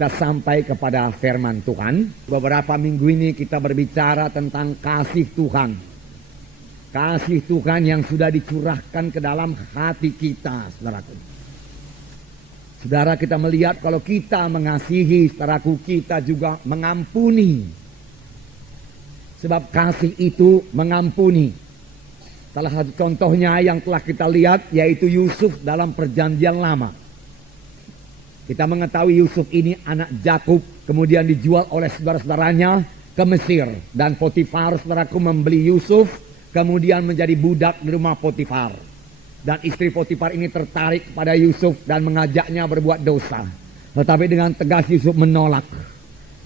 kita sampai kepada firman Tuhan. Beberapa minggu ini kita berbicara tentang kasih Tuhan. Kasih Tuhan yang sudah dicurahkan ke dalam hati kita, saudaraku. Saudara, kita melihat kalau kita mengasihi, saudaraku, kita juga mengampuni. Sebab kasih itu mengampuni. Salah satu contohnya yang telah kita lihat yaitu Yusuf dalam perjanjian lama. Kita mengetahui Yusuf ini anak Yakub, kemudian dijual oleh saudara-saudaranya ke Mesir. Dan Potifar, saudaraku, membeli Yusuf, kemudian menjadi budak di rumah Potifar. Dan istri Potifar ini tertarik pada Yusuf dan mengajaknya berbuat dosa. Tetapi dengan tegas Yusuf menolak.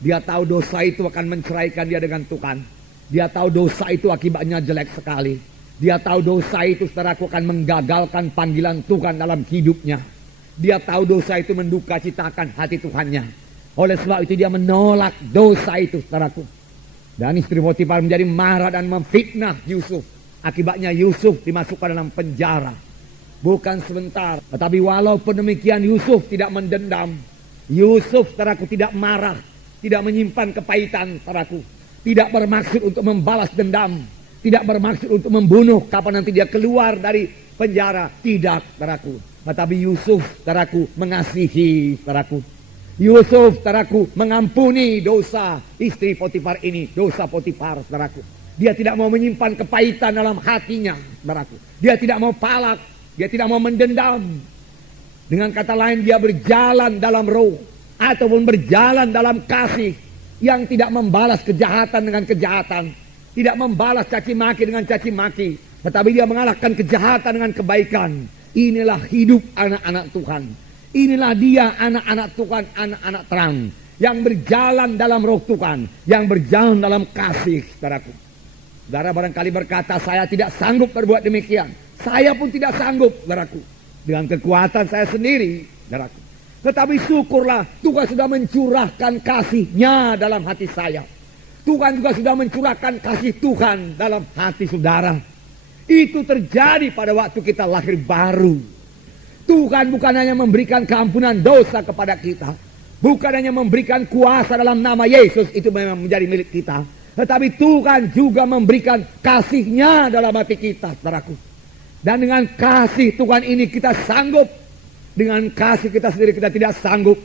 Dia tahu dosa itu akan menceraikan dia dengan Tuhan. Dia tahu dosa itu akibatnya jelek sekali. Dia tahu dosa itu, saudaraku, akan menggagalkan panggilan Tuhan dalam hidupnya. Dia tahu dosa itu menduka citakan hati Tuhannya. Oleh sebab itu dia menolak dosa itu, saudaraku. Dan istri Potifar menjadi marah dan memfitnah Yusuf. Akibatnya Yusuf dimasukkan dalam penjara. Bukan sebentar, tetapi walaupun demikian Yusuf tidak mendendam. Yusuf, saudaraku, tidak marah, tidak menyimpan kepahitan, saudaraku. Tidak bermaksud untuk membalas dendam, tidak bermaksud untuk membunuh kapan nanti dia keluar dari penjara. Tidak, saudaraku. Tetapi Yusuf, saudaraku, mengasihi, saudaraku. Yusuf, saudaraku, mengampuni dosa istri Potifar ini, dosa Potifar, saudaraku. Dia tidak mau menyimpan kepahitan dalam hatinya, saudaraku. Dia tidak mau palak, dia tidak mau mendendam. Dengan kata lain, dia berjalan dalam roh ataupun berjalan dalam kasih yang tidak membalas kejahatan dengan kejahatan, tidak membalas caci maki dengan caci maki, tetapi dia mengalahkan kejahatan dengan kebaikan. Inilah hidup anak-anak Tuhan. Inilah dia anak-anak Tuhan, anak-anak terang. Yang berjalan dalam roh Tuhan. Yang berjalan dalam kasih, saudaraku. Saudara barangkali berkata, saya tidak sanggup berbuat demikian. Saya pun tidak sanggup, saudaraku. Dengan kekuatan saya sendiri, saudaraku. Tetapi syukurlah Tuhan sudah mencurahkan kasih-Nya dalam hati saya. Tuhan juga sudah mencurahkan kasih Tuhan dalam hati saudara. Itu terjadi pada waktu kita lahir baru. Tuhan bukan hanya memberikan keampunan dosa kepada kita, bukan hanya memberikan kuasa dalam nama Yesus, itu memang menjadi milik kita, tetapi Tuhan juga memberikan kasih-Nya dalam hati kita, saudaraku. Dan dengan kasih Tuhan ini kita sanggup. Dengan kasih kita sendiri kita tidak sanggup.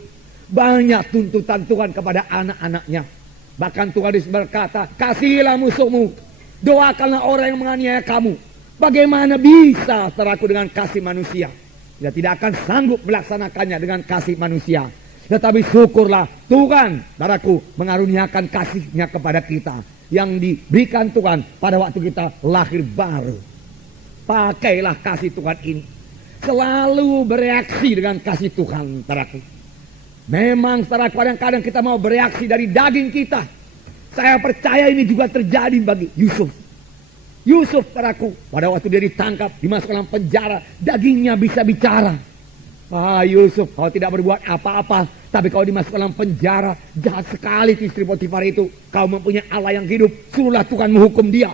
Banyak tuntutan Tuhan kepada anak-anaknya. Bahkan Tuhan berkata, kasihilah musuhmu, doakanlah orang yang menganiaya kamu. Bagaimana bisa, saudaraku, dengan kasih manusia? Dia tidak akan sanggup melaksanakannya dengan kasih manusia. Tetapi syukurlah Tuhan, saudaraku, mengaruniakan kasih-Nya kepada kita. Yang diberikan Tuhan pada waktu kita lahir baru. Pakailah kasih Tuhan ini. Selalu bereaksi dengan kasih Tuhan, saudaraku. Memang, saudaraku, kadang-kadang kita mau bereaksi dari daging kita. Saya percaya ini juga terjadi bagi Yusuf. Yusuf, saudaraku, pada waktu dia ditangkap, dimasukkan dalam penjara, dagingnya bisa bicara. Yusuf, kau tidak berbuat apa-apa, tapi kau dimasukkan dalam penjara, jahat sekali istri Potifar itu. Kau mempunyai Allah yang hidup, suruhlah Tuhan menghukum dia.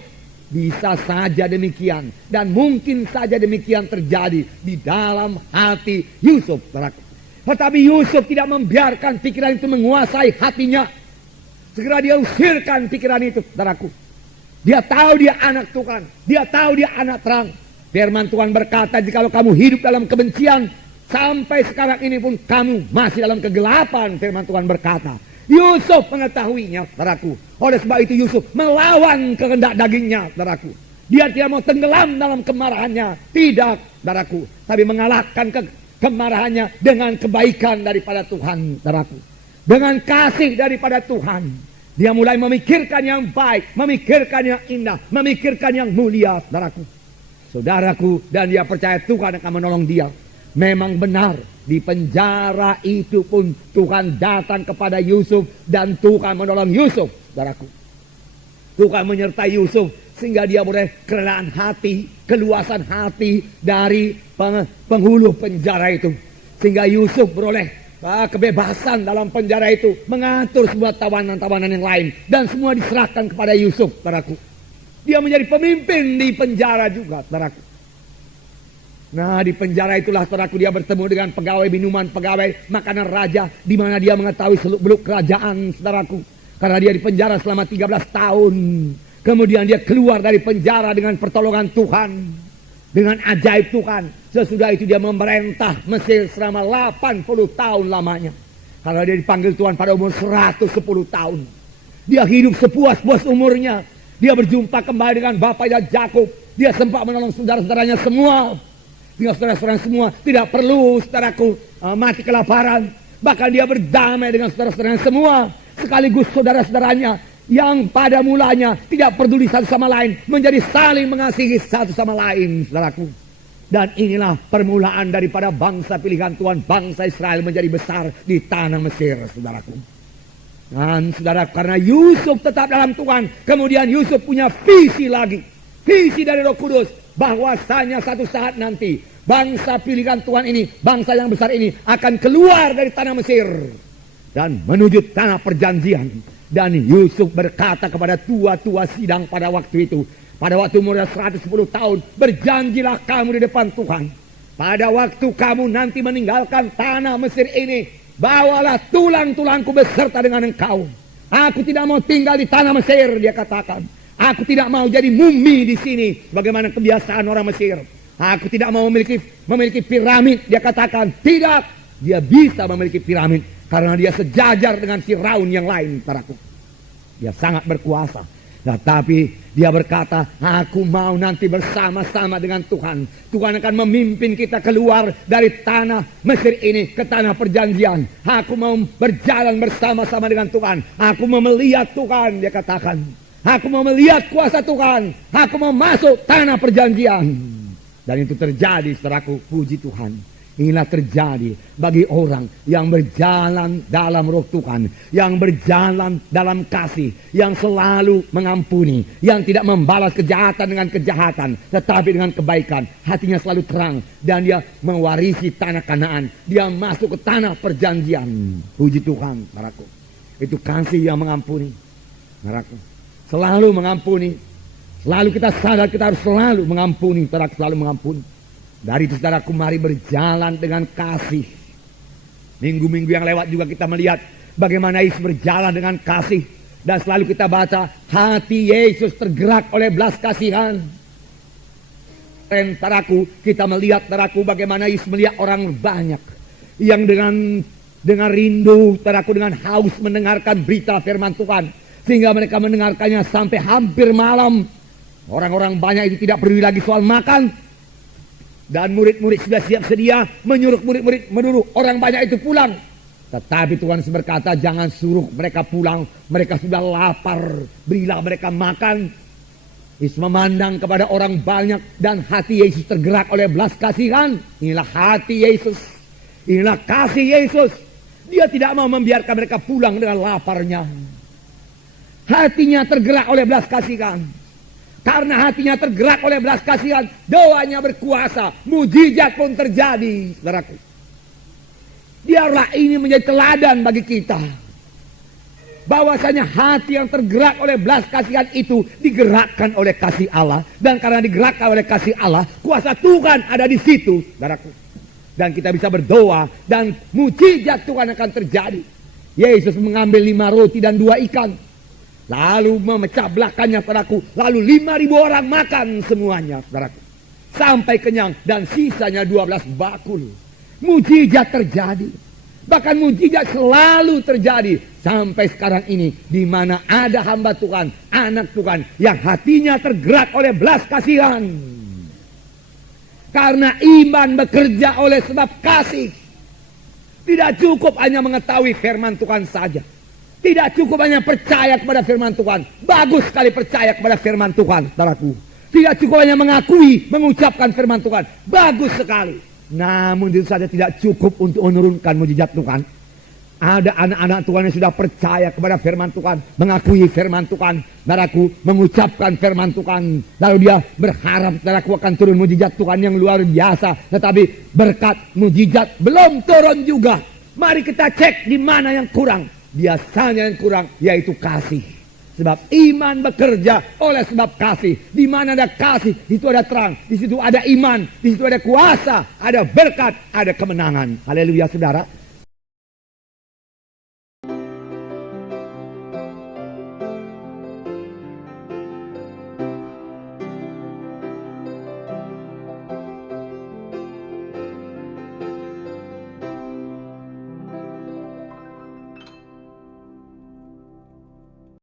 Bisa saja demikian, dan mungkin saja demikian terjadi di dalam hati Yusuf, saudaraku. Tetapi Yusuf tidak membiarkan pikiran itu menguasai hatinya. Segera dia usirkan pikiran itu, saudaraku. Dia tahu dia anak Tuhan. Dia tahu dia anak terang. Firman Tuhan berkata, jikalau kamu hidup dalam kebencian, sampai sekarang ini pun kamu masih dalam kegelapan. Firman Tuhan berkata. Yusuf mengetahuinya, saudaraku. Oleh sebab itu Yusuf melawan kehendak dagingnya, saudaraku. Dia tidak mau tenggelam dalam kemarahannya. Tidak, saudaraku. Tapi mengalahkan kemarahannya dengan kebaikan daripada Tuhan, saudaraku. Dengan kasih daripada Tuhan. Dia mulai memikirkan yang baik, memikirkan yang indah, memikirkan yang mulia, saudaraku. Saudaraku, dan dia percaya Tuhan akan menolong dia. Memang benar, di penjara itu pun Tuhan datang kepada Yusuf dan Tuhan menolong Yusuf, saudaraku. Tuhan menyertai Yusuf sehingga dia boleh kerelaan hati, keluasan hati dari penghulu penjara itu. Sehingga Yusuf beroleh kebebasan dalam penjara itu, mengatur semua tawanan-tawanan yang lain, dan semua diserahkan kepada Yusuf, saudaraku. Dia menjadi pemimpin di penjara juga, saudaraku. Nah, di penjara itulah saudaraku dia bertemu dengan pegawai minuman, pegawai makanan raja, di mana dia mengetahui seluk-beluk kerajaan, saudaraku. Karena dia di penjara selama 13 tahun. Kemudian dia keluar dari penjara dengan pertolongan Tuhan, dengan ajaib Tuhan. Sesudah itu dia memerintah Mesir selama 80 tahun lamanya. Karena dia dipanggil Tuhan pada umur 110 tahun. Dia hidup sepuas-puas umurnya. Dia berjumpa kembali dengan bapaknya Yakub. Dia sempat menolong saudara-saudaranya semua. Tinggal saudara-saudara semua tidak perlu saudaraku mati kelaparan. Bahkan dia berdamai dengan saudara-saudaranya semua. Sekaligus saudara-saudaranya yang pada mulanya tidak peduli satu sama lain menjadi saling mengasihi satu sama lain, saudaraku. Dan inilah permulaan daripada bangsa pilihan Tuhan, bangsa Israel menjadi besar di tanah Mesir, saudaraku. Dan saudara, karena Yusuf tetap dalam Tuhan, kemudian Yusuf punya visi lagi. Visi dari Roh Kudus, bahwasanya satu saat nanti bangsa pilihan Tuhan ini, bangsa yang besar ini akan keluar dari tanah Mesir dan menuju tanah perjanjian. Dan Yusuf berkata kepada tua-tua sidang pada waktu itu, pada waktu umurnya 110 tahun, berjanjilah kamu di depan Tuhan. Pada waktu kamu nanti meninggalkan tanah Mesir ini, bawalah tulang-tulangku beserta dengan engkau. Aku tidak mau tinggal di tanah Mesir, dia katakan. Aku tidak mau jadi mumi di sini, bagaimana kebiasaan orang Mesir. Aku tidak mau memiliki piramid, dia katakan. Tidak, dia bisa memiliki piramid karena dia sejajar dengan Firaun yang lain, saudaraku. Dia sangat berkuasa. Nah, tapi dia berkata, aku mau nanti bersama-sama dengan Tuhan. Tuhan akan memimpin kita keluar dari tanah Mesir ini ke tanah perjanjian. Aku mau berjalan bersama-sama dengan Tuhan. Aku mau melihat Tuhan, dia katakan. Aku mau melihat kuasa Tuhan. Aku mau masuk tanah perjanjian. Dan itu terjadi, saudaraku, puji Tuhan. Inilah terjadi bagi orang yang berjalan dalam Roh Tuhan, yang berjalan dalam kasih, yang selalu mengampuni, yang tidak membalas kejahatan dengan kejahatan, tetapi dengan kebaikan. Hatinya selalu terang dan dia mewarisi tanah Kanaan. Dia masuk ke tanah perjanjian. Puji Tuhan, saudaraku. Itu kasih yang mengampuni, saudaraku. Selalu mengampuni. Selalu kita sadar kita harus selalu mengampuni, saudaraku, selalu mengampuni. Dari itu, saudaraku, mari berjalan dengan kasih. Minggu-minggu yang lewat juga kita melihat bagaimana Yesus berjalan dengan kasih. Dan selalu kita baca, hati Yesus tergerak oleh belas kasihan. Dan saudaraku, kita melihat, saudaraku, bagaimana Yesus melihat orang banyak yang dengan rindu, saudaraku, dengan haus mendengarkan berita firman Tuhan. Sehingga mereka mendengarkannya sampai hampir malam. Orang-orang banyak itu tidak peduli lagi soal makan. Dan murid-murid sudah siap sedia menyuruh murid-murid menurut orang banyak itu pulang. Tetapi Tuhan berkata, jangan suruh mereka pulang. Mereka sudah lapar. Berilah mereka makan. Yesus memandang kepada orang banyak dan hati Yesus tergerak oleh belas kasihan. Inilah hati Yesus. Inilah kasih Yesus. Dia tidak mau membiarkan mereka pulang dengan laparnya. Hatinya tergerak oleh belas kasihan. Karena hatinya tergerak oleh belas kasihan, doanya berkuasa, mujizat pun terjadi, saudaraku. Biarlah ini menjadi teladan bagi kita. Bahwasanya hati yang tergerak oleh belas kasihan itu digerakkan oleh kasih Allah. Dan karena digerakkan oleh kasih Allah, kuasa Tuhan ada di situ, saudaraku. Dan kita bisa berdoa dan mujizat Tuhan akan terjadi. Yesus mengambil 5 roti dan 2 ikan. Lalu memecah belahkannya, saudaraku. Lalu 5.000 orang makan semuanya, saudaraku. Sampai kenyang dan sisanya 12 bakul. Mujizat terjadi. Bahkan mujizat selalu terjadi sampai sekarang ini, di mana ada hamba Tuhan, anak Tuhan yang hatinya tergerak oleh belas kasihan. Karena iman bekerja oleh sebab kasih. Tidak cukup hanya mengetahui firman Tuhan saja. Tidak cukup hanya percaya kepada firman Tuhan. Bagus sekali percaya kepada firman Tuhan, saudaraku. Tidak cukup hanya mengakui, mengucapkan firman Tuhan. Bagus sekali. Namun itu saja tidak cukup untuk menurunkan mujizat Tuhan. Ada anak-anak Tuhan yang sudah percaya kepada firman Tuhan, mengakui firman Tuhan, saudaraku, mengucapkan firman Tuhan. Lalu dia berharap, saudaraku, akan turun mujizat Tuhan yang luar biasa. Tetapi berkat mujizat belum turun juga. Mari kita cek di mana yang kurang. Biasanya yang kurang yaitu kasih. Sebab iman bekerja oleh sebab kasih. Di mana ada kasih, di situ ada terang. Di situ ada iman, di situ ada kuasa, ada berkat, ada kemenangan. Haleluya saudara.